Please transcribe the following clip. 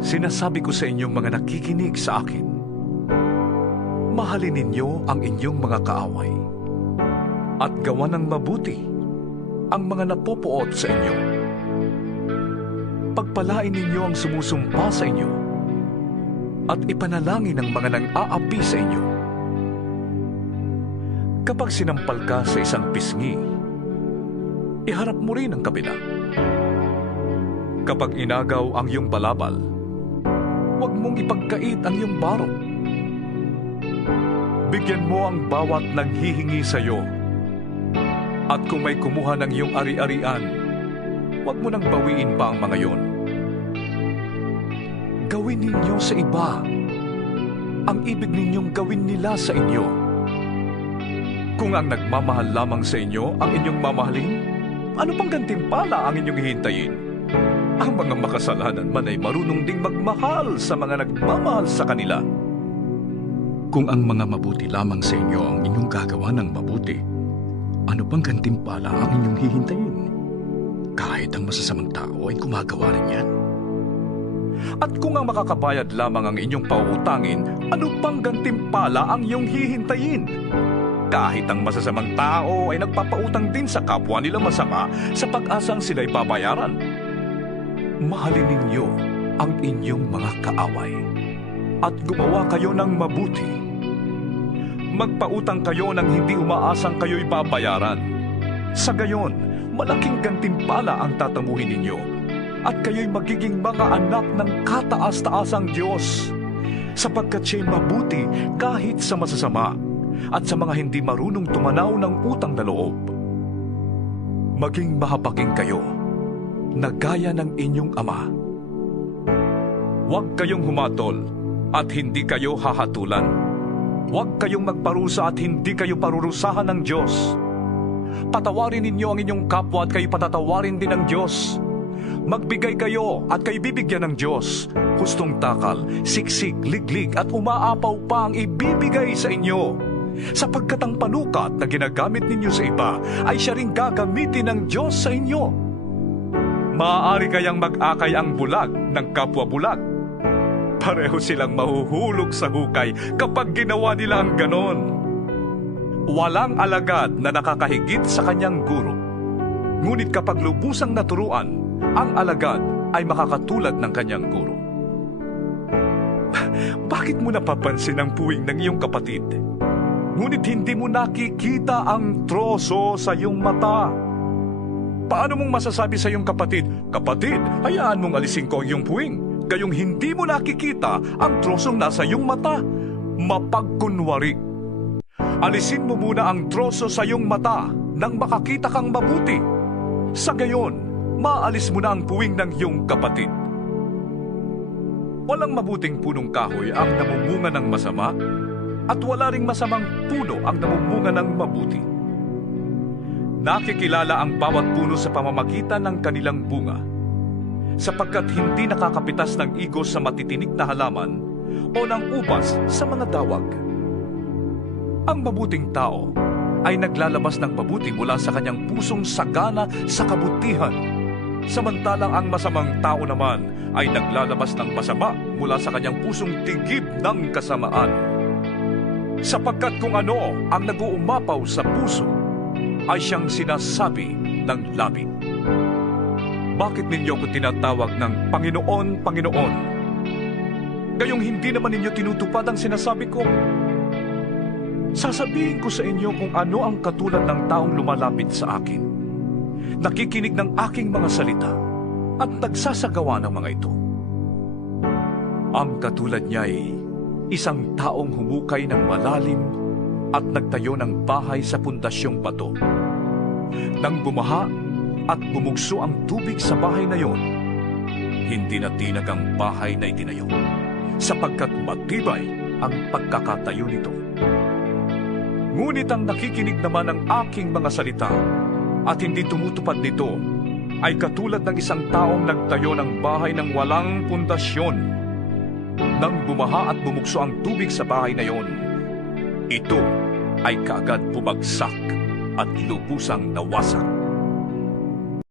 Sinasabi ko sa inyong mga nakikinig sa akin, mahalin ninyo ang inyong mga kaaway at gawan ng mabuti ang mga napupuot sa inyo. Pagpalain ninyo ang sumusumpa sa inyo at ipanalangin ang mga nang-aapi sa inyo. Kapag sinampal ka sa isang pisngi, iharap mo rin ang kabila. Kapag inagaw ang iyong balabal, huwag mong ipagkait ang iyong barong. Bigyan mo ang bawat nanghihingi sa iyo. At kung may kumuha ng iyong ari-arian, huwag mo nang bawiin pa ang mga iyon. Gawin ninyo sa iba ang ibig ninyong gawin nila sa inyo. Kung ang nagmamahal lamang sa inyo ang inyong mamahalin, ano pang gantimpala ang inyong hihintayin? Ang mga makasalanan man ay marunong ding magmahal sa mga nagmamahal sa kanila. Kung ang mga mabuti lamang sa inyo ang inyong gagawa ng mabuti, ano pang gantimpala ang inyong hihintayin? Kahit ang masasamang tao ay gumagawa rin yan. At kung ang makakabayad lamang ang inyong pauutangin, ano pang gantimpala ang iyong hihintayin? Kahit ang masasamang tao ay nagpapautang din sa kapwa nila masama sa pag-asang sila'y babayaran. Mahalin ninyo ang inyong mga kaaway at gumawa kayo ng mabuti. Magpautang kayo nang hindi umaasang kayo'y babayaran. Sa gayon, malaking gantimpala ang tatamuhin ninyo at kayo'y magiging mga anak ng kataas-taasang Diyos, sapagkat siya'y mabuti kahit sa masasama at sa mga hindi marunong tumanaw ng utang na loob. Maging mahabagin kayo na gaya ng inyong ama. Huwag kayong humatol at hindi kayo hahatulan. Huwag kayong magparusa at hindi kayo parurusahan ng Diyos. Patawarin ninyo ang inyong kapwa at kayo patatawarin din ng Diyos. Magbigay kayo at kayo bibigyan ng Diyos. Hustong takal, siksik, liglig at umaapaw pa ang ibibigay sa inyo. Sapagkat ang panukat na ginagamit ninyo sa iba ay siya ring gagamitin ng Diyos sa inyo. Maaari kayang mag-akay ang bulag ng kapwa bulag. Pareho silang mahuhulog sa hukay kapag ginawa nila ang ganon. Walang alagad na nakakahigit sa kanyang guro. Ngunit kapag lubusang naturuan, ang alagad ay makakatulad ng kanyang guro. Bakit mo napapansin ang puwing ng iyong kapatid? Ngunit hindi mo nakikita ang troso sa iyong mata. Paano mong masasabi sa iyong kapatid, "Kapatid, hayaan mong alisin ko ang iyong puwing," gayong hindi mo nakikita ang trosong nasa iyong mata? Mapagkunwari. Alisin mo muna ang troso sa iyong mata nang makakita kang mabuti. Sa gayon, maalis mo na ang puwing ng iyong kapatid. Walang mabuting punong kahoy ang namumunga ng masama, at wala ring masamang puno ang namumunga ng mabuti. Nakikilala ang bawat puno sa pamamagitan ng kanilang bunga, sapagkat hindi nakakapitas ng igos sa matitinik na halaman o ng ubas sa mga dawag. Ang mabuting tao ay naglalabas ng mabuti mula sa kanyang pusong sagana sa kabutihan, samantalang ang masamang tao naman ay naglalabas ng masama mula sa kanyang pusong tigib ng kasamaan. Sapagkat kung ano ang nag-uumapaw sa puso, ay siyang sinasabi ng labi. Bakit ninyo ko tinatawag ng Panginoon, Panginoon? Gayong hindi naman ninyo tinutupad ang sinasabi ko. Sasabihin ko sa inyo kung ano ang katulad ng taong lumalapit sa akin, nakikinig ng aking mga salita, at nagsasagawa ng mga ito. Ang katulad niya ay isang taong humukay ng malalim at nagtayo ng bahay sa pundasyong bato. Nang bumaha at bumugso ang tubig sa bahay na yon, hindi na tinag ang bahay na itinayo, sapagkat matibay ang pagkakatayo nito. Ngunit ang nakikinig naman ng aking mga salita at hindi tumutupad nito ay katulad ng isang taong nagtayo ng bahay ng walang pundasyon. Nang bumaha at bumugso ang tubig sa bahay na yon, ito ay kaagad bumagsak at lubusang nawasak.